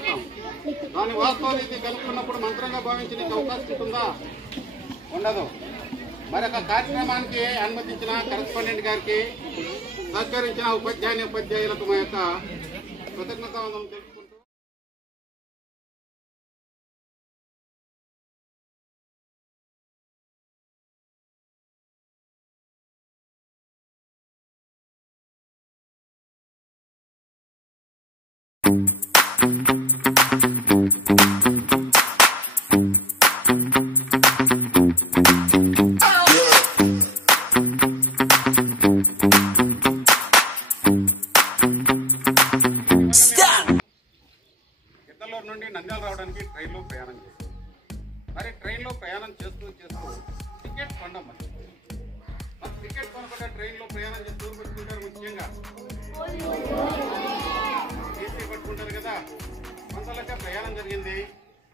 భావిస్తాం. దాని వాస్తవ రీతి కనుక్కున్నప్పుడు మంత్రంగా భావించి నీకు అవకాశం ఉంటుందా? ఉండదు. మరొక కార్యక్రమానికి అనుమతించిన కరెస్పాండెంట్ గారికి, సహకరించిన ఉపాధ్యాయులకు మా యొక్క కృతజ్ఞతావందనం తెలుపుకుంటూ ఇద్దలూరు నుండి నంద్యాల రావడానికి ట్రైన్లో ప్రయాణం చేస్తాం. మరి ట్రైన్లో ప్రయాణం చేస్తూ టికెట్ కొనడం మరి టికెట్ కొనకుండా ట్రైన్లో ప్రయాణం చేస్తూ పెట్టుకుంటారు. ముఖ్యంగా టీసీ పట్టుకుంటారు కదా. కొంతలకే ప్రయాణం జరిగింది.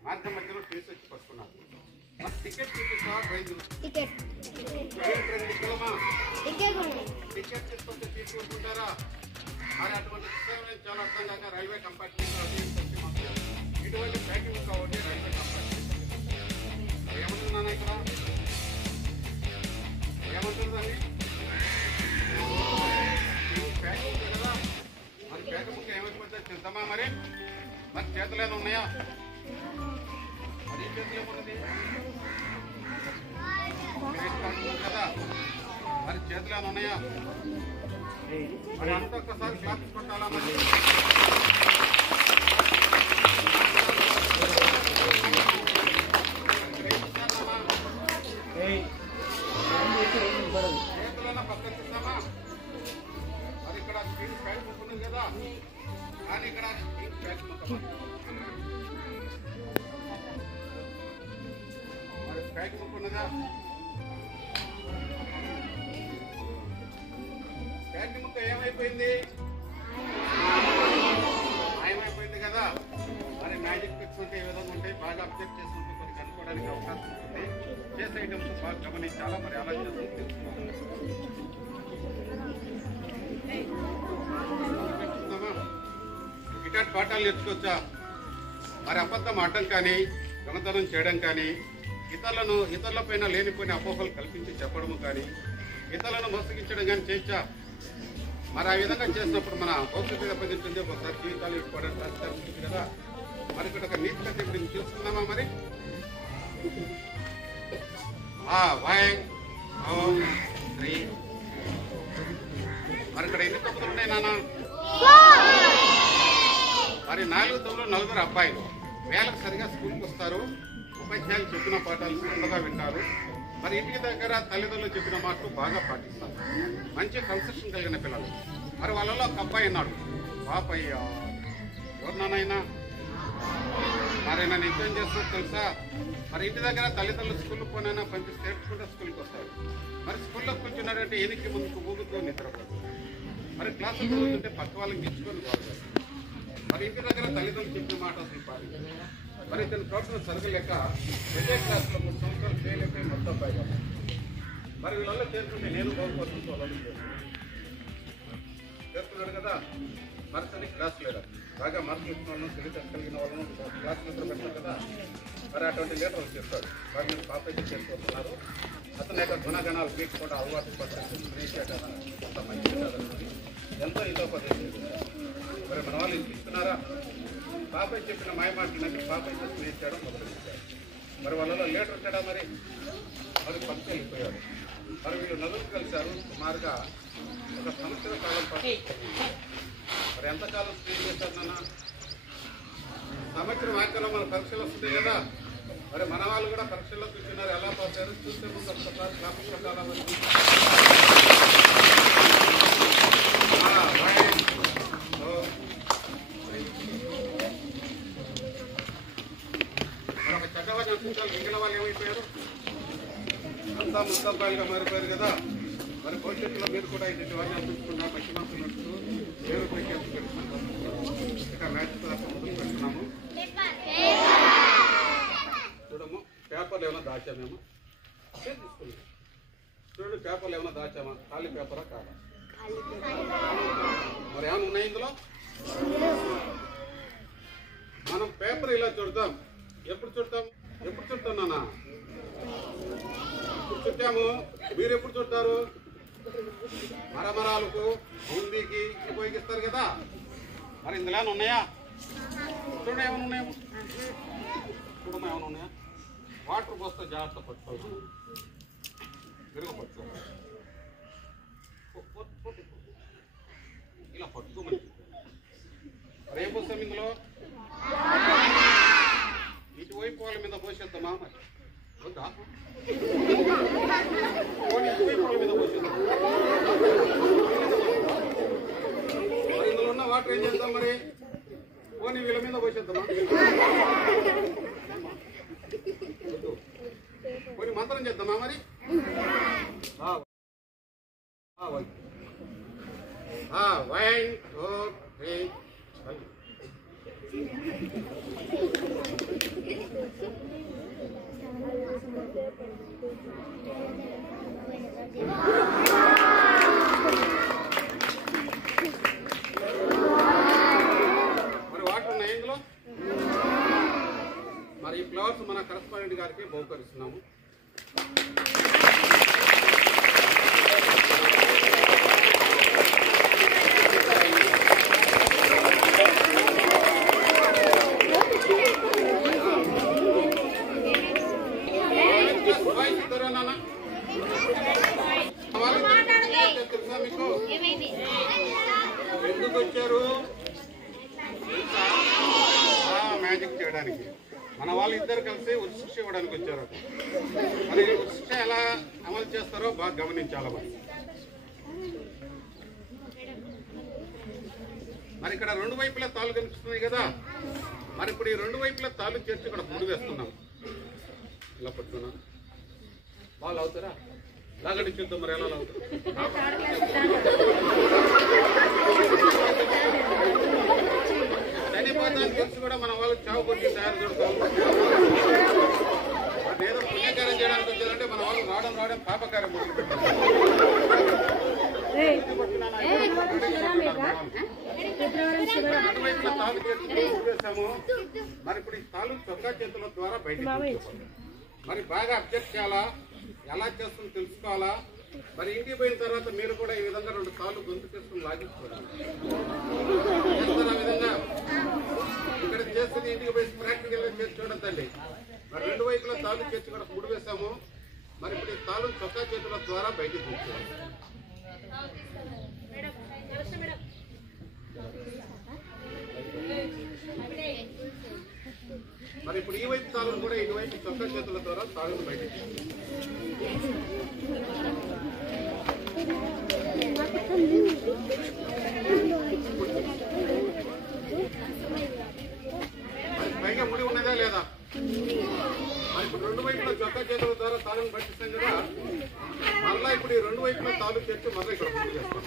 మార్గం మధ్యలో టీసీ వచ్చి పట్టుకున్నారు. మరి టికెట్ చూపిస్తా ట్రైన్ టికెట్ తీసుకొచ్చి తీసుకుంటారా? మరి అటువంటి విషయం చాలా అర్థం కాక రైల్వే కంపార్ట్మెంట్ ఇటువంటి ప్యాకింగ్ కాబట్టి రైల్వే కంపార్ట్మెంట్ ఏమంటున్నాను ఇక్కడ ఏమంటుందని ప్యాకింగ్ కదా. మరి ప్యాకింగ్ ఏమైపోతే చేద్దామా? మరి చేతులు ఏమైనా ఉన్నాయా? మరి చేతులు ఏమున్నది కదా. మరి చేతులు ఏమైనా ఉన్నాయా? మరి అంత ఒక్కసారి క్లాస్ కొట్టాలా? మరి చేతులన్నా పక్కకి ఇస్తామా? మరి ఇక్కడ స్క్రీన్ ప్యాక్ బుక్ ఉంది కదా. కానీ ఇక్కడ స్క్రీన్ ప్యాక్ మరి ప్యాక్ బుక్ ఉన్నదా? ప్యాక్ బుక్ ఏమైపోయింది? మాయమైపోయింది కదా. మరి మ్యాజిక్ పిక్స్ ఉంటే ఏ విధంగా ఉంటాయి? బాగా అబ్జెక్ట్ చేసుకుంటూ కొన్ని కనుక్కోవడానికి అవకాశం ఉంటుంది. చేసే ఐటమ్స్ బాగా గమనించాలా. మరి అలా చేస్తుంది తెలుసుకోవాలి. ఇట్లాంటి పాఠాలు నేర్చుకోవచ్చా? మరి అబద్ధం ఆడడం కానీ, దొంగతనం చేయడం కానీ, ఇతరుల పైన లేనిపోయిన అపోహలు కల్పించి చెప్పడము కానీ, ఇతరులను మోసగించడం కానీ చేయొచ్చా? మరి ఆ విధంగా చేసినప్పుడు మన భవిష్యత్తు మీద పదింటుంది. ఒకసారి జీవితాలు ఇవ్వడానికి రాస్తారు కదా. మరి ఇక్కడ ఒక నీతి కథ ఇప్పుడు చూసుకుందామా? మరి 1 2 3 మరి ఇక్కడ ఎన్ని తప్పులు ఉన్నాయి నాన్న? మరి 4 తప్పులు 4 అబ్బాయిలు వేలకు సరిగా స్కూల్కి వస్తారు. ఉపాధ్యాయులు చెప్పిన పాఠాలు శ్రద్ధగా వింటారు. మరి ఇంటికి దగ్గర తల్లిదండ్రులు చెప్పిన మాటలు బాగా పాటిస్తారు. మంచి కన్సెషన్ కలిగిన పిల్లలు. మరి వాళ్ళలో ఒక అబ్బాయి ఉన్నాడు. పాపయ్య ఎవరినైనా మరి నన్ను నిజం చేస్తున్నట్టు తెలుసా? మరి ఇంటి దగ్గర తల్లిదండ్రులు స్కూల్కి పోనైనా పంపిస్తే ఏడ్చుకుంటే స్కూల్కి వస్తారు. మరి స్కూల్లో కూర్చున్నారంటే ఎనికి ముందుకు ఊగుతూ నిద్రపోతారు. మరి క్లాసులు చదువుతుంటే పక్క వాళ్ళకి ఇచ్చుకొని బాగుంటారు. మరి ఇంటి దగ్గర తల్లిదండ్రులు చెప్పిన మాట పాలి. మరి ఇతను ప్రవర్తన సరగలేక రెండే క్లాసులో 3 సంవత్సరాలు ఫెయిల్ అయిపోయి మొత్తం పైగా. మరి వీళ్ళల్లో చేరుకుంటే నేను బాగుపోతుంటూ వాళ్ళు చేరుకున్నాడు కదా. మరుసని క్లాస్ లేదా బాగా మార్కులు ఇచ్చిన వాళ్ళను తెలివితేటలు కలిగిన వాళ్ళను క్లాస్ నిద్ర పెడతారు కదా. మరి అటువంటి లీడర్లు చేస్తాడు. వారు నేను పాపైతే చేసుకుంటున్నారు. అతని యొక్క గుణగణాలు మీకు కూడా అలవాటు పడ్డారు. కొంత మంచి ఎంతో హితోపదేశం. మరి మన వాళ్ళు ఇస్తున్నారా? పాపై చెప్పిన మాయమాటలన్నీ పాపైతే స్నేహించడం మొదలుపెట్టారు. మరి వాళ్ళలో లీడర్ ఉంటాడా? మరి పక్కకి వెళ్ళిపోయాడు. మరి వీళ్ళు నలుగురు కలిశారు. సుమారుగా 1 సంవత్సర కాలం పాటు. మరి ఎంతకాలం స్నేహం చేశారు నాన్న? సంవత్సరం వాక్యంలో మన పరీక్షలు వస్తుంది కదా. మరి మన వాళ్ళు కూడా పరీక్షల్లో కూర్చున్నారు. ఎలా పాస్ అయ్యారు చూసే ముందు ఒక్కసారి జ్ఞాపకం కాలం ఒక చెడ్డవాళ్ళు అనుకుంటారు. మిగిలిన వాళ్ళు ఏమైపోయారు? అంతా ముస్తాబాయిలుగా మారిపోయారు కదా. మరి భవిష్యత్తులో మీరు కూడా ఇటువంటి వారిని అనిపించుకున్నారు. మంచి మనసు నడుస్తూ పేరు పైకి ఇక మ్యాచ్ ముందుకు పెడుతున్నాము. చూడము పేపర్లు ఏమైనా దాచామేమో తీసుకున్నాం. చూడండి పేపర్లు ఏమైనా దాచామా? ఖాళీ పేపరా కాదా? మరి ఏమైనా ఉన్నాయి ఇందులో? మనం పేపర్ ఇలా చుడతాం. ఎప్పుడు చుడతాం నాన్న? ఇప్పుడు చుట్టాము. మీరు ఎప్పుడు చుడతారు? మరమరాలకు, బూందీకి ఉపయోగిస్తారు కదా. మరి ఇందులో ఉన్నాయా? చూడ ఏమైనా ఉన్నాయేమో. చూడమ్మా ఏమైనా ఉన్నాయా? వాటర్ పోస్తే జాగ్రత్త పట్టుకోవాలి. తిరుగు పట్టుకోవాలి. ఇలా పట్టుకోమని మరి ఏం పోస్తాం ఇందులో? ఇటువైపు వాళ్ళ మీద పోసేద్దామా? మరి వద్దా? ఇటువైపు వాళ్ళ మీద పోసేద్దాం. మరి ఇందులో ఉన్న వాటర్ ఏం చేద్దాం? మరి పోనీ వీళ్ళ మీద పోసేద్దామా? పోనీ మంత్రం చేద్దామా? మరి వన్ టూ త్రీ మరి వాటర్ ఉన్నాయి ఇందులో. మరి ఈ ఫ్లవర్స్ మన కరెస్పాండెంట్ గారికి బహుకరిస్తున్నాము. ఎందుకు వచ్చారు? మ్యాజిక్ చేయడానికి. మన వాళ్ళు ఇద్దరు కలిసి ఉత్శిక్ష ఇవ్వడానికి వచ్చారు. మరి ఉత్శిక్ష ఎలా అమలు చేస్తారో బాగా గమనించాలి. మరి ఇక్కడ రెండు వైపులా తాళ్ళు కనిపిస్తున్నాయి కదా. మరి ఇప్పుడు ఈ రెండు వైపులా తాళ్ళు చేర్చి ఇక్కడ ముడి వేస్తున్నాం. ఇలా పట్టుకున్నా వాళ్ళు అవుతారా? లాగడి చూద్దాం. మరి ఎలా అవుతారు? చనిపోతానికి తెలిసి కూడా మన వాళ్ళకి చావు కొట్టి తయారు చేస్తాం. ఏదో పుణ్యకార్యం చేయడానికి వచ్చారంటే మన వాళ్ళు రావడం పాపకార్యం మొదలుపెట్టారు. రెండు వైపుల తాళ్ళు చేసాము. మరి ఇప్పుడు ఈ తాళ్ళు చొక్కా చేతుల ద్వారా బయటకు మరి బాగా అబ్జెక్ట్ చేయాలా? ఎలా చేస్తుందో తెలుసుకోవాలా? మరి ఇంటికి పోయిన తర్వాత మీరు కూడా ఈ విధంగా రెండు తాళ్ళు గొంతు చేసుకుని లాగించుకోవాలి. చేస్తారు ఆ విధంగా. ఇక్కడ చేస్తుంది ఇంటికి పోయి ప్రాక్టికల్ గా చేసి చూడద్దండి. మరి రెండు వైపుల తాళ్ళు చేర్చి కూడా ముడి వేసాము. మరి ఇప్పుడు ఈ తాళ్ళు చొక్కా చేతుల ద్వారా బయటకు తీసుకోవాలి. మరి ఇప్పుడు ఈ వైపు తాళ్ళను కూడా ఇటువైపు చొక్కా చేతుల ద్వారా తాళ్ళను బయటకు పైగా ముడి ఉన్నదా లేదా? మరి ఇప్పుడు రెండు వైపుల చొక్కా చేతుల ద్వారా తాళ్ళను పట్టిస్తాం కదా. మళ్ళా ఇప్పుడు ఈ రెండు వైపుల తాళ్ళు చేర్చి మళ్ళీ ఇక్కడ ముడి చేస్తాం.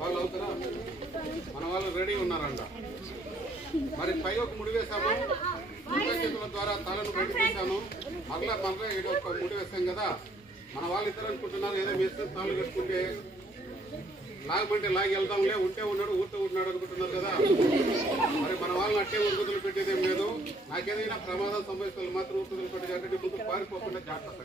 వాళ్ళు అవుతారా? మన వాళ్ళు రెడీ ఉన్నారంట. మరి పై ఒక ముడి వేసాము. చొక్కా చేతుల ద్వారా తాళ్ళను బయట తీసాను. మళ్ళా ఇది ఒక ముడి వేసాం కదా. మన వాళ్ళు ఇద్దరు అనుకుంటున్నారు ఏదో వేస్తే తాళ్ళు కట్టుకుంటే లాగమంటే లాగి వెళ్దాంలే, ఉంటే ఉన్నాడు ఊరితో ఉంటున్నాడు అనుకుంటున్నారు కదా. మరి మన వాళ్ళని అట్టే ఊరుకుతులు పెట్టేదేం లేదు. నాకేదైనా ప్రమాదం సంభవిస్తుంది మాత్రం ఊరుకుతులు పెట్టేది ముందు పారిపోకుండా జాగ్రత్త.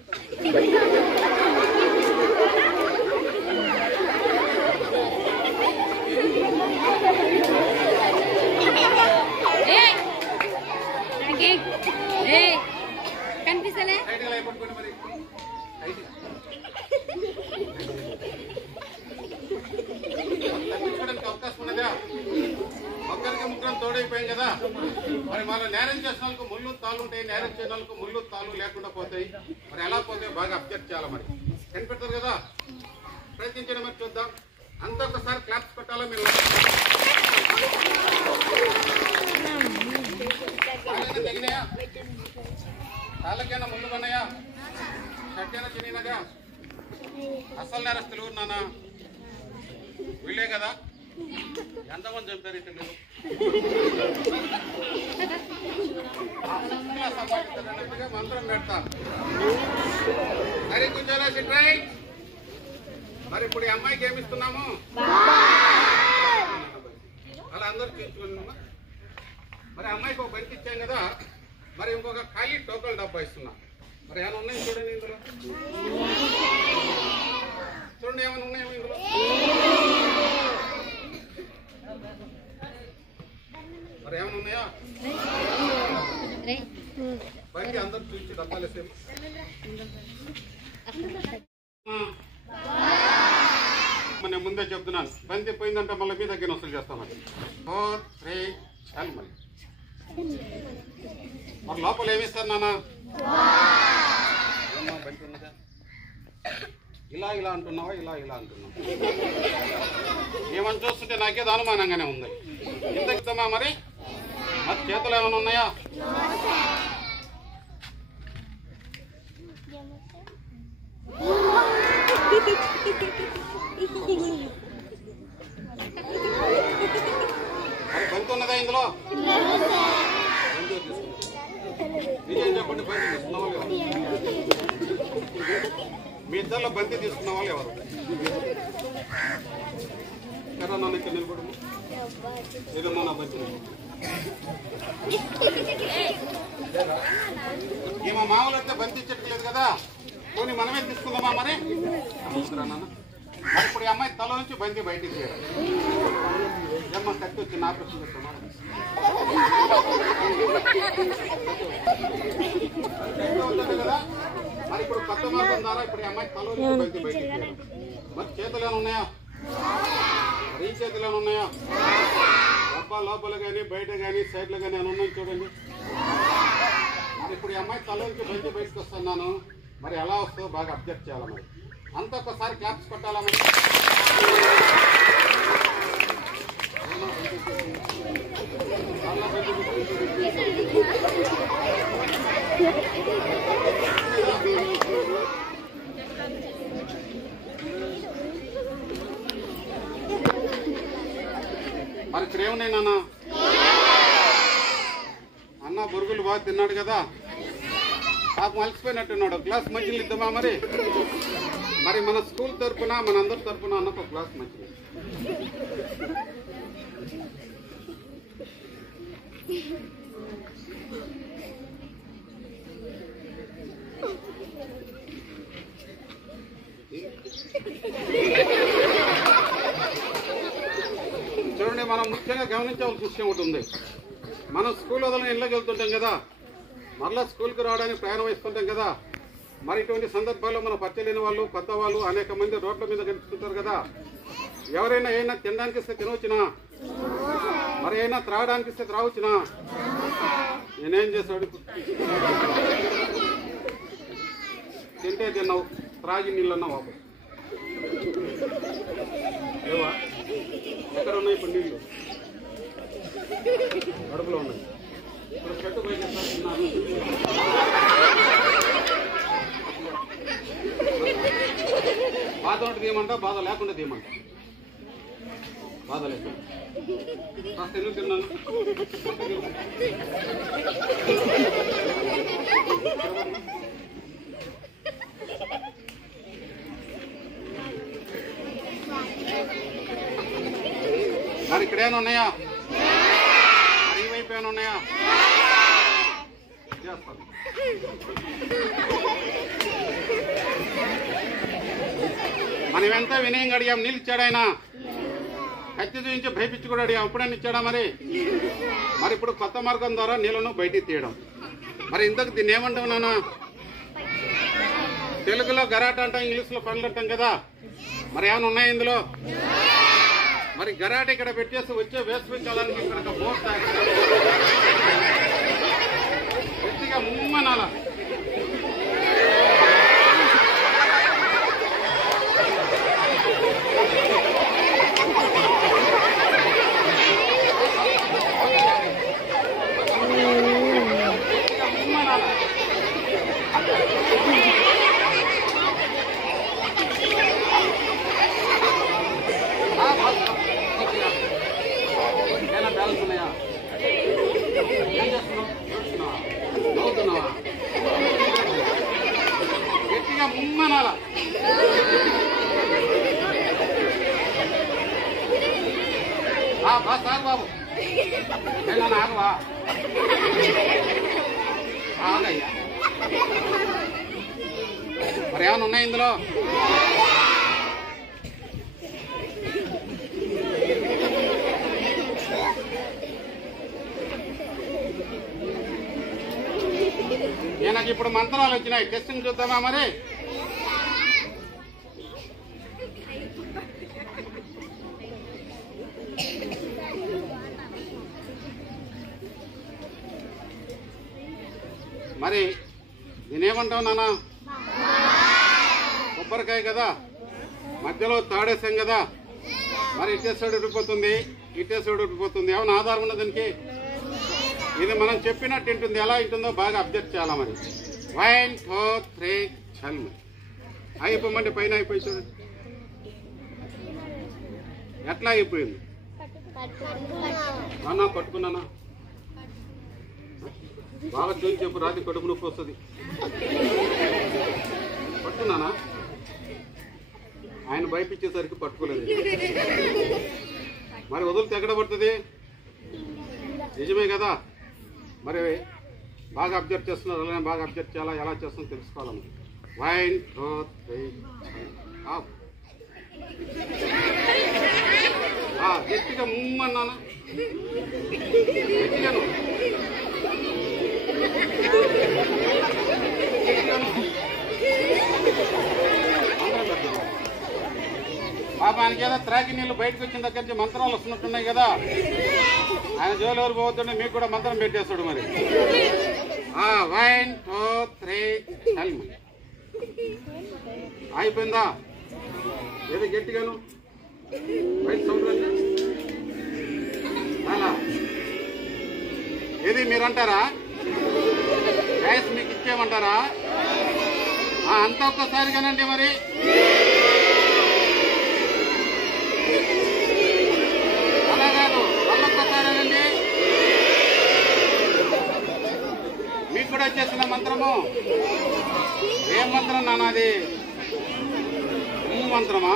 కనిపిస్తలే పట్టుకోండి. మరి తప్పించుకోవడానికి అవకాశం ఉన్నదా? ఒక్కరికి ముగ్గురం తోడైపోయాం కదా. మరి మన నేరం చేసిన వాళ్ళకు ముళ్ళు తాళ్ళు ఉంటాయి, నేరం చేసిన వాళ్ళకు ముళ్ళు తాళ్ళు లేకుండా పోతాయి. మరి ఎలా పోతాయి బాగా అబ్జెక్ట్ చేయాలి. మరి కనిపెడతారు కదా, ప్రయత్నించడం మరి చూద్దాం. అంత ఒకసారి క్లాప్స్ పెట్టాలా? మీరు తగినాయా? తాళ్ళకైనా ముందు పన్నాయా? షట్టైనా చిన్నగా? అసలు నేరస్తులు నానా వీళ్ళే కదా. ఎంతమంది చంపారు ఇట్లా మీరు? సంపాదించారన్నట్టుగా మంత్రం పెడతారు. మరి కూర్చోరా సిట్రై. మరి ఇప్పుడు ఈ అమ్మాయికి ఏమిస్తున్నాము? గుర్తించుకున్నా. మరి అమ్మాయికి ఒక బంతి ఇచ్చాం కదా, మరి ఇంకొక ఖాళీ టోకన్ డబ్బా ఇస్తున్నా. మరి ఏమైనా ఉన్నాయి చూడండి ఇందులో, చూడండి ఏమైనా ఉన్నాయేమో ఇందులో. మరి ఏమైనా ఉన్నాయా? బంతి అందరు చూసి డబ్బాలు వేసేమో. నేను ముందే చెప్తున్నాను, బంతి పోయిందంటే మళ్ళీ మీ దగ్గర వసూలు చేస్తామని. 4, 3 చాలు. మళ్ళీ మరి లోపల ఏమిస్తారు నాన్న? బంతి ఉన్నదా? ఇలా ఇలా అంటున్నావా, ఇలా ఇలా అంటున్నావా? ఏమని చూస్తుంటే నాకేదో అనుమానంగానే ఉంది. ఇంత ఇద్దామా? మరి మరి చేతులు ఏమైనా ఉన్నాయా? మరి బంతి ఉన్నదా ఇందులో? నిజం చెప్పండి, బంతి తీసుకున్న వాళ్ళు ఎవరు? మీ ఇద్దరిలో బంతి తీసుకున్న వాళ్ళు ఎవరు? ఎరా నన్ను ఇక్కడ నిలబడు. ఏదమ్మా నా బంతి? ఏమో మామూలు అయితే బంతి ఇచ్చట్లేదు కదా, పోనీ మనమే తీసుకుందామా? మరి నాన్న ఇప్పుడు ఈ అమ్మాయి తల నుంచి బంతి బయటికి తీయాలి. ఏమ్మా కత్తి వచ్చి నా ప్రశ్న చెప్తామా? కదా మరి ఇప్పుడు కొత్త మార్గం ద్వారా ఇప్పుడు ఈ అమ్మాయి తల నుంచి బంతి బయటికి తీయాలి. మరి చేతులు ఏమైనా ఉన్నాయా? మరి ఈ చేతులు ఏమైనా ఉన్నాయా? డబ్బా లోపల కానీ బయట కానీ సైడ్లో కానీ ఏమైనా ఉన్నాయి చూడండి. మరి ఇప్పుడు ఈ అమ్మాయి తల నుంచి బంతి బయటకు వస్తున్నాను, మరి ఎలా వస్తుందో బాగా అబ్జర్వ్ చేయాలి. మరి అంతా ఒక్కసారి క్లాప్స్ కొట్టాలా? మరి మరి ఇక్కడ ఏమున్నాయి నాన్న? అన్న బొరుగులు బాగా తిన్నాడు కదా, పాపం అలసిపోయినట్టున్నాడు. గ్లాస్ మంచిలు ఇద్దామా? మరి మరి మన స్కూల్ తరఫున మనందరి తరఫున అన్నకు ఒక గ్లాస్ మంచిది. చూడండి, మనం ముఖ్యంగా గమనించవలసిన విషయం ఒకటి ఉంది. మనం స్కూల్ వదలని ఇళ్ళకి వెళ్తుంటాం కదా, మరలా స్కూల్కి రావడానికి ప్రయాణం వేస్తుంటాం కదా. మరి ఇటువంటి సందర్భాల్లో మనం పరిచయలేని వాళ్ళు, కొత్త వాళ్ళు అనేక మంది రోడ్ల మీద కనిపిస్తుంటారు కదా. ఎవరైనా ఏమైనా తినడానికి ఇస్తే తినవచ్చునా? మరి అయినా త్రాగడానికి ఇస్తే త్రాగొచ్చునా? నేనేం చేశాడు? తింటే తిన్నావు, త్రాగి నీళ్ళన్నా వాపస్. లేవా? ఎక్కడ ఉన్నాయి ఇప్పుడు నీళ్ళు? కడుపులో ఉన్నాయి. ఇప్పుడు చెట్టు పోయి తిన్నాను. బాధ ఉంటే తీయమంటా, బాధ లేకుండా తీయమంటా? బాధ లేకుండా కాస్త ఎందుకు తిన్నాను? మరి ఇక్కడ ఏమైనా ఉన్నాయా? మరి ఈ వైపు ఏమైనా ఉన్నాయా? చేస్తాను. మనం ఎంత వినయంగా అడిగాం, నీళ్ళు ఇచ్చాడు ఆయన. కత్తి చూపించి భయపించి కూడా అడిగాం, ఎప్పుడైనా ఇచ్చాడా? మరి మరి ఇప్పుడు కొత్త మార్గం ద్వారా నీళ్ళను బయటికి తీయడం. మరి ఇంతకు దీన్ని ఏమంటాం నాన్న? తెలుగులో గరాట అంటాం, ఇంగ్లీష్లో పండ్లు అంటాం కదా. మరి ఏమైనా ఉన్నాయి ఇందులో? మరి గరాట ఇక్కడ పెట్టేసి వచ్చే వేసుపించాలని ఇక్కడ బోర్డు గట్టిగా ముమ్మనాల. బ్యాలెన్స్ ఉన్నాయా? ఏం చేస్తున్నావు? అవుతున్నావా? గట్టిగా ముమ్మనాల. బాబు ఆగవా ఆగయ్యా. మరి ఏమైనా ఉన్నాయి ఇందులో? నాకు ఇప్పుడు మంత్రాలు వచ్చినాయి, టెస్టింగ్ చూద్దామా మరి? మరి నేనేమంటావు నాన్న? కొబ్బరికాయ కదా, మధ్యలో తాడేసాం కదా, మరి ఇటేసాడు ఉడిపోతుంది, ఇటేసాడు ఉడిపోతుంది. ఏమైనా ఆధారం ఉన్నది దీనికి? ఇది మనం చెప్పినట్టు ఉంటుంది. ఎలా ఉంటుందో బాగా అబ్జర్వ్ చేయాలా మరి. 1 2 3 చల్ అయిపోమంటే పైన అయిపోయి చూడండి ఎట్లా అయిపోయింది. నాన్న పట్టుకున్నానా? బాగా చూసి చెప్పు, రాత్రి కడుపు నొప్పి వస్తుంది. పట్టుకున్నానా? ఆయన భయపించేసరికి పట్టుకోలేదు. మరి వదిలితే ఎక్కడ పడుతుంది? నిజమే కదా. మరి బాగా అబ్జర్వ్ చేస్తున్నారు, అలానే బాగా అబ్జర్వ్ చేయాలా, ఎలా చేస్తుందో తెలుసుకోవాలి. 1 2 3 గట్టిగా ముమ్మన్నానా? గట్టిగాను పాపానికి ఏదో త్రాగి నీళ్ళు బయటకు వచ్చిన దగ్గర నుంచి మంత్రాలు వస్తున్నట్టున్నాయి కదా. ఆయన జోలు ఎవరు పోతుండే మీకు కూడా మంత్రం పెట్టేస్తాడు మరి. 1 2 3 చల్ అయిపోయిందా? ఏదో గట్టిగాను బయట సౌండ్ అలా ఏది మీరంటారా? గ్యాస్ మీకు ఇచ్చేయమంటారా? అంత ఒక్కసారిగానండి మరి. అలా కాదు, వాళ్ళొక్కసారేనండి. మీకు కూడా వచ్చేసిన మంత్రము. ఏం మంత్రం నాన్నది? మంత్రమా?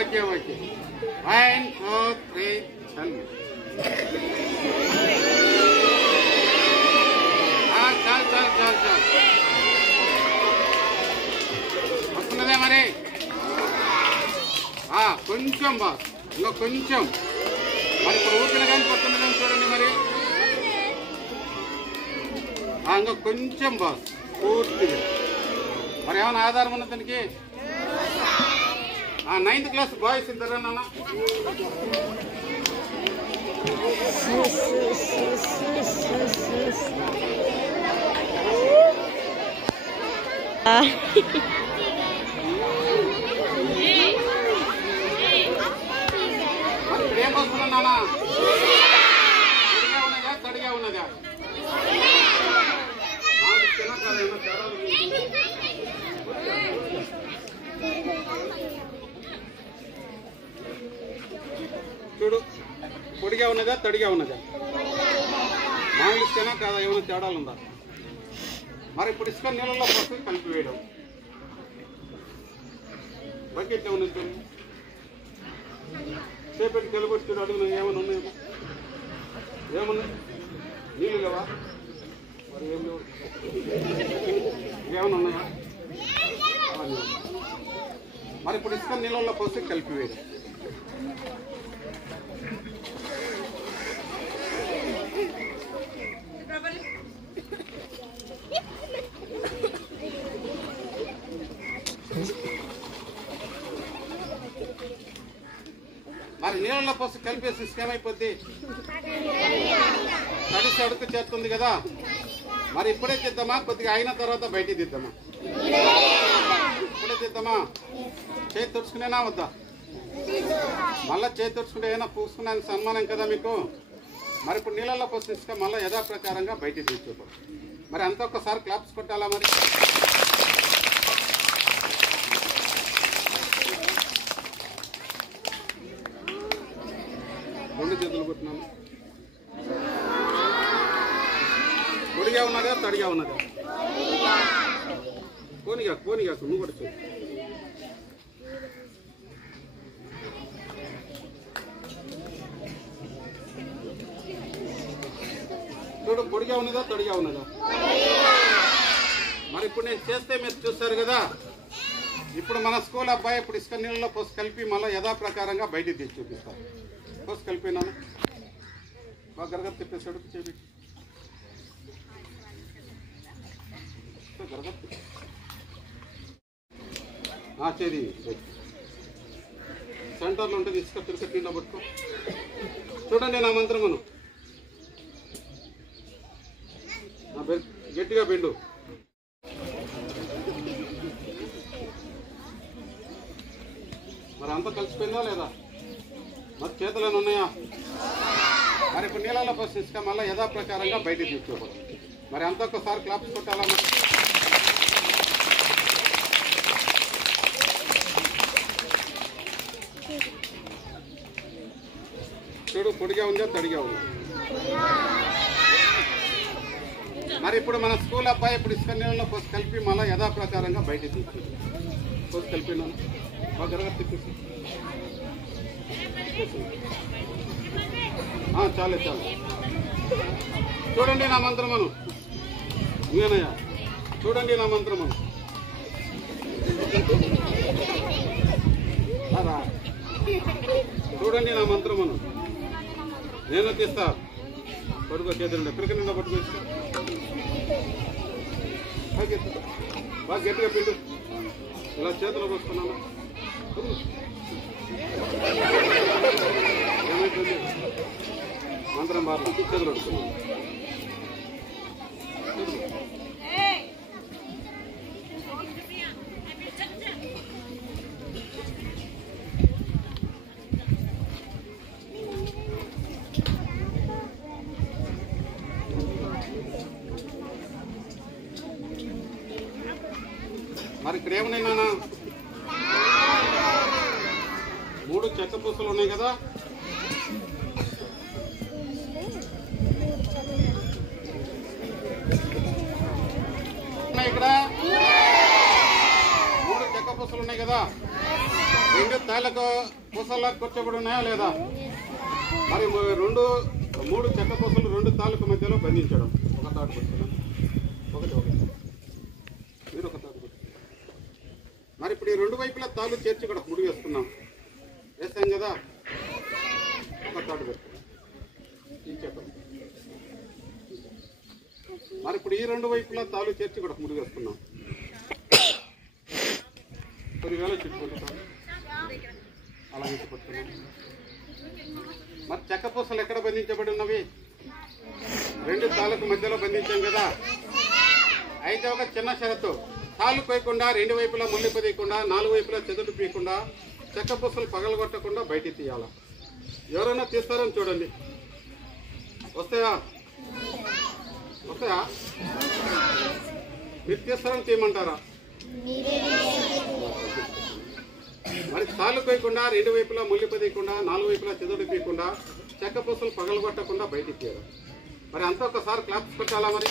Okay okay. 1 2 3 చల్ చాలు చాలు చాలు చాలు. వస్తున్నదే మరి. కొంచెం బాస్, ఇంకా కొంచెం మరి. ఇప్పుడు ఊపిన కానీ పడుతున్నదని చూడండి మరి. ఇంకా కొంచెం బాస్, పూర్తిగా. మరి ఏమైనా ఆధారం ఉన్నది దానికి? 9th క్లాస్ బాయ్స్ ఇద్దరా నాన్న? మరి ఇప్పుడు ఏం వస్తున్నా నాన్న? తడిగా ఉన్నదా తడిగా ఉన్నదా? చూడు, పొడిగా ఉన్నదా తడిగా ఉన్నదా? మామూలు ఇసుకనా కాదా? ఏమైనా తేడాలు ఉందా? మరి ఇప్పుడు ఇసుక నీళ్ళలో పోసి కలిపి వేయడం. బకెట్ ఏమైనా ఇస్తుంది చేపెట్టి కలిపొచ్చి అడుగున ఏమైనా ఉన్నాయేమో? ఏమన్నా నీళ్ళు లేవా? మరి ఏం లేవు. ఏమైనా ఉన్నాయా? మరి ఇప్పుడు ఇసుక నీళ్ళల్లో పోసి కలిపి వేయడం. మరి నీళ్ళలో పోసి కలిపేసి ఇసుక ఏమైపోద్ది? తడిసి అడుగు చేస్తుంది కదా. మరి ఇప్పుడే తీద్దామా, కొద్దిగా అయిన తర్వాత బయటికి తీద్దామా? ఇప్పుడే తీద్దామా? చేతి తుడుచుకునేనా వద్దా? మళ్ళీ చేతి తుడుచుకుంటే ఏమైనా పూసుకునే సన్మానం కదా మీకు. మరి ఇప్పుడు నీళ్ళల్లో పోసి ఇసుక మళ్ళీ యథాప్రకారంగా బయటికి తీసుకోకూడదు. మరి అంత ఒక్కసారి క్లాప్స్ కొట్టాలా మరి? రెండు చేతులు కొట్టినాను. పొడిగా ఉన్నదా తడిగా ఉన్నదా? కోనిగా కోనిగా నువ్వు కూడా చూడు. చూడు పొడిగా ఉన్నదా తొడిగా ఉన్నదా? మరి ఇప్పుడు నేను చేస్తే మీరు చూస్తారు కదా. ఇప్పుడు మన స్కూల్ అబ్బాయి ఇప్పుడు ఇసుక నీళ్ళలో పోసి కలిపి మళ్ళీ యథాప్రకారంగా బయటికి తెచ్చి చూపిస్తారు. పోసి కలిపినాను బాగా గరగ తిప్పేసాడు చేపి చేది సెంటర్లో ఉంటుంది ఇసుక తిరుక కింద పట్టుకో. చూడండి నా మంత్రమును గట్టిగా పిండు. మరి అంతా కలిసిపోయిందా లేదా? మరి చేతులను ఉన్నాయా? మరి ఇప్పుడు నీళ్ళలో పోసి ఇసుక మళ్ళీ యథాప్రకారంగా బయటికి తీసుకోకూడదు. మరి అంత ఒక్కసారి క్లాప్స్ కొట్టాలా? మరి చూడు పొడిగా ఉందా తడిగా ఉందా? మరి ఇప్పుడు మన స్కూల్ అబ్బాయి ఇప్పుడు ఇసుక నీళ్ళలో పోసి కలిపి మళ్ళీ యథాప్రకారంగా బయటికి తీసుకో. పోసి కలిపినాను బాగా జరగ తిప్పేసి చాలే చాలు. చూడండి నా మంత్రమును నేనయ్యా, చూడండి నా మంత్రమును. చూడండి నా మంత్రమును నేను తీస్తా. పట్టుకో చేతులు పిరికి నిండా పట్టుకో ఇస్తా. బాగా గట్టిగా పిండు. ఇలా చేతులు పోసుకున్నాను. ఏమైతుంది? మంత్రం బాగా చేతులు పట్టుకున్నాను. మరి ఇక్కడ ఏమన్నాయినా 3 చెక్క పూసలు ఉన్నాయి కదా. ఇక్కడ 3 చెక్క పూసలు ఉన్నాయి కదా. 2 తాళ్ళకు పూసల్లా కూర్చోబడి ఉన్నాయా లేదా? మరి 3 చెక్క పూసలు 2 తాళ్ళకు మధ్యలో బంధించడం. ఒక తాడు పట్టుకున్నాం, ఒకటి మీరు ఒక తాడు. మరి ఇప్పుడు ఈ 2 వైపులా తాళ్ళు చేర్చి కూడా ముడి వేస్తున్నాం. వేస్తాం కదా. ఒక తాడు పెట్టుకున్నాం ఈ చెప్పండి. మరి ఇప్పుడు ఈ 2 వైపులా తాళ్ళు చేర్చి కూడా ముడి వేస్తున్నాం. కొద్దివేళ చుట్టుకుంటాం అలాగే పట్టుకున్నాం. మరి చెక్క పూసలు ఎక్కడ బంధించబడి ఉన్నవి? 2 తాళ్ళకు మధ్యలో బంధించాం కదా. అయితే ఒక చిన్న షరతు, తాళ్ళు పోయకుండా 2 వైపులా ముళ్ళిప తీయకుండా 4 వైపులా చెదడు పీయకుండా చెక్క పూసలు పగలగొట్టకుండా బయటికి తీయాల. ఎవరైనా తీస్తారని చూడండి. వస్తాయా? మీరు తీస్తారని తీయమంటారా? మరి తాళ్ళు పోయకుండా 2 వైపులా ముళ్ళిప తీయకుండా 4 వైపులా చెదడు పీయకుండా చెక్క పూసలు పగలగొట్టకుండా బయటికి తీయాలి. మరి అంతా ఒకసారి క్లాప్స్ పెట్టాలా? మరి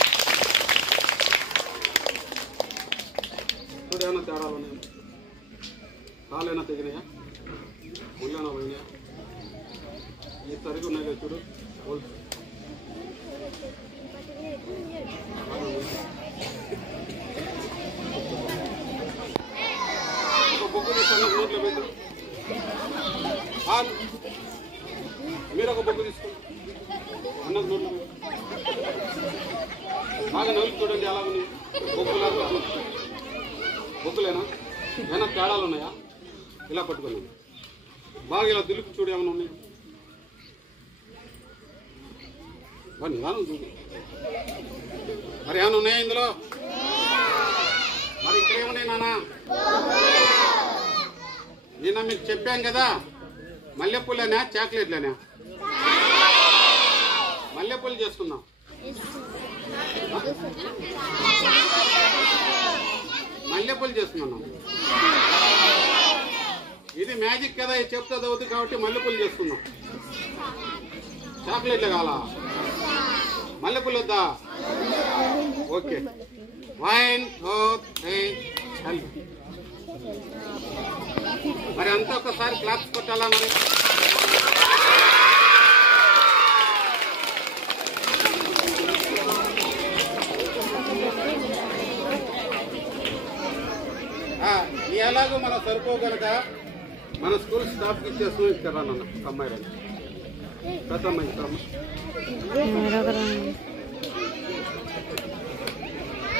చూడు ఏమైనా తేడాలు ఉన్నాయా? తాళ్ళైనా తెగినాయా? ముళ్ళైనా పోయినాయా? ఈ సరిగ్గా ఉన్నాయి కదా చూడు. ఒక బొగ్గు తీసుకున్న నోట్లో పెట్టు. మీరు ఒక బొగ్గు తీసుకోండి అన్నది నోట్లో పెట్టు. బాగా నవ్వులు చూడండి ఎలా ఉంది. బొగ్గులాగా బొగ్గులేనా? ఏమైనా తేడాలు ఉన్నాయా? ఇలా పట్టుకున్నాను బాగా ఇలా దులుపు చూడు ఏమైనా ఉన్నాయా? నిదానం చూడు. మరి ఏమైనా ఉన్నాయా ఇందులో? మరి ఇక్కడ ఏమున్నాయి నాన్న? నిన్న మీకు చెప్పాం కదా, మల్లెపూలేనా చాక్లెట్లేనా? మల్లెపూలు చేసుకుందాం. మల్లెపూలు చేసుకున్నాం. ఇది మ్యాజిక్ కదా, ఇది చెప్తా చదువుతుంది కాబట్టి మల్లెపూలు చేసుకున్నాం. చాక్లెట్లే కావాలా? మల్లెపూలు వద్దా? ఓకే. 1 2 3 చల్. మరి అంతా ఒకసారి క్లాప్స్ కొట్టాలా? మరి సరిపోగలక మన స్కూల్ స్టాఫ్కి ఇచ్చేస్తాం. ఇస్తారా నన్ను అమ్మాయి రండి పెద్దమ్మాయి ఇస్తారమ్మా.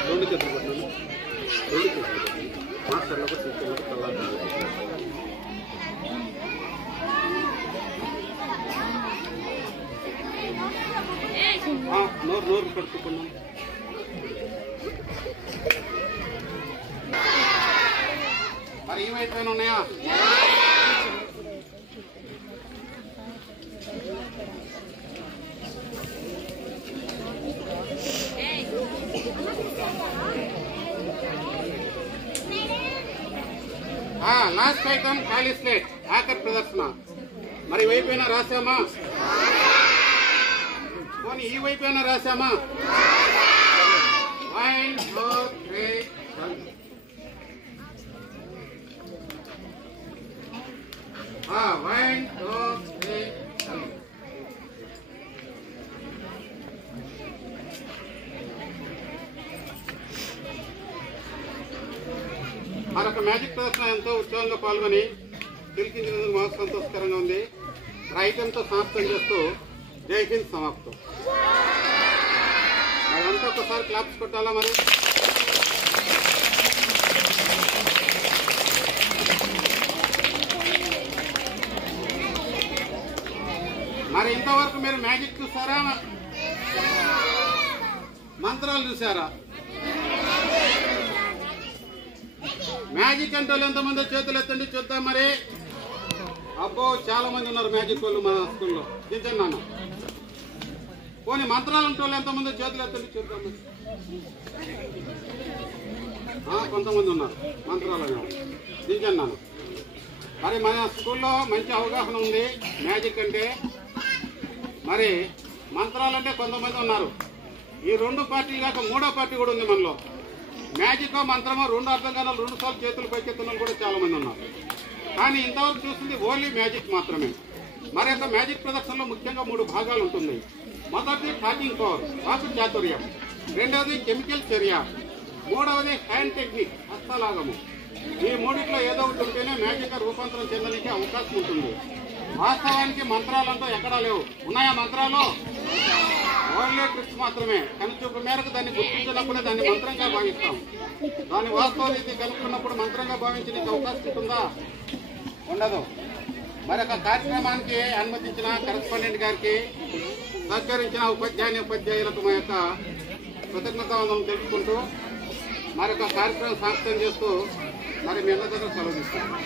రెండు చేతులు పెట్టండి, రెండు చేతులు పెట్టండి. మాస్టర్లకు టీచర్లకు కళ్ళాలి. నోరు పట్టుకున్నాం. మరి ఏమైపోయినా ఉన్నాయా? లాస్ట్ ఐటమ్ ఖాళీ స్లేట్ ఆఖరి ప్రదర్శన. మరి వైపైనా రాసామా? పోనీ ఈ వైపైనా రాసామా? 1 2 3 1 2 3 మరొక మ్యాజిక్ ప్రదర్శన ఎంతో ఉత్సాహంగా పాల్గొని తిరిగించినందుకు మాకు సంతోషకరంగా ఉంది. ఐటెంతో సమాప్తం చేస్తూ జై హింద్ సమాప్తం. అదంతా ఒకసారి క్లాప్స్ కొట్టాలా? మరి ఇంతవరకు మీరు మ్యాజిక్ చూసారా? మంత్రాలు చూసారా? మ్యాజిక్ అంటే వాళ్ళు ఎంతమంది చేతులు ఎత్తండి చూద్దాం. మరి అబ్బో చాలా మంది ఉన్నారు మ్యాజిక్ వాళ్ళు మన స్కూల్లో. దించండి నాన్న. పోనీ మంత్రాలు అంటే వాళ్ళు ఎంతమంది చేతులు ఎత్తండి చూద్దాం. కొంతమంది ఉన్నారు మంత్రాలు. దించండి నాన్న. మరి మన స్కూల్లో మంచి అవగాహన ఉంది మ్యాజిక్ అంటే. మరి మంత్రాలు అంటే కొంతమంది ఉన్నారు. ఈ రెండు పార్టీలు కాక మూడో పార్టీ కూడా ఉంది మనలో. మ్యాజిక్ మంత్రమో రెండు అర్థం కాదు, 2 సార్లు చేతులు పైకెత్తున్న కూడా చాలా మంది ఉన్నారు. కానీ ఇంతవరకు చూస్తుంది ఓన్లీ మ్యాజిక్ మాత్రమే. మరి యొక్క మ్యాజిక్ ప్రదర్శనలో ముఖ్యంగా 3 భాగాలు ఉంటుంది. మొదటిది టాకింగ్ పవర్, వాకు చాతుర్యం. రెండవది కెమికల్ చర్య. మూడవది హ్యాండ్ టెక్నిక్, హస్తలాగము. ఈ మూడిట్లో ఏదో ఒకటి ఉంటేనే మ్యాజిక్ రూపాంతరం చెందడానికి అవకాశం ఉంటుంది. వాస్తవానికి మంత్రాలంటూ ఎక్కడా లేవు. ఉన్నాయా మంత్రాలు? ఓన్లీ ట్రిక్స్ మాత్రమే. కనుచూపు మేరకు దాన్ని గుర్తించినప్పుడే దాన్ని మంత్రంగా భావిస్తాం. దాని వాస్తవ రీతి కనుక్కున్నప్పుడు మంత్రంగా భావించడానికి అవకాశం ఉంటుందా? ఉండదు. మరొక కార్యక్రమానికి అనుమతించిన కరెస్పాండెంట్ గారికి, సహకరించిన ఉపాధ్యాయులకు మా యొక్క కృతజ్ఞతావందనం తెలుపుకుంటూ మరొక కార్యక్రమం సాక్షం చేస్తూ మరి మీ అందరి దగ్గర సెలవు తీసుకుంటాం.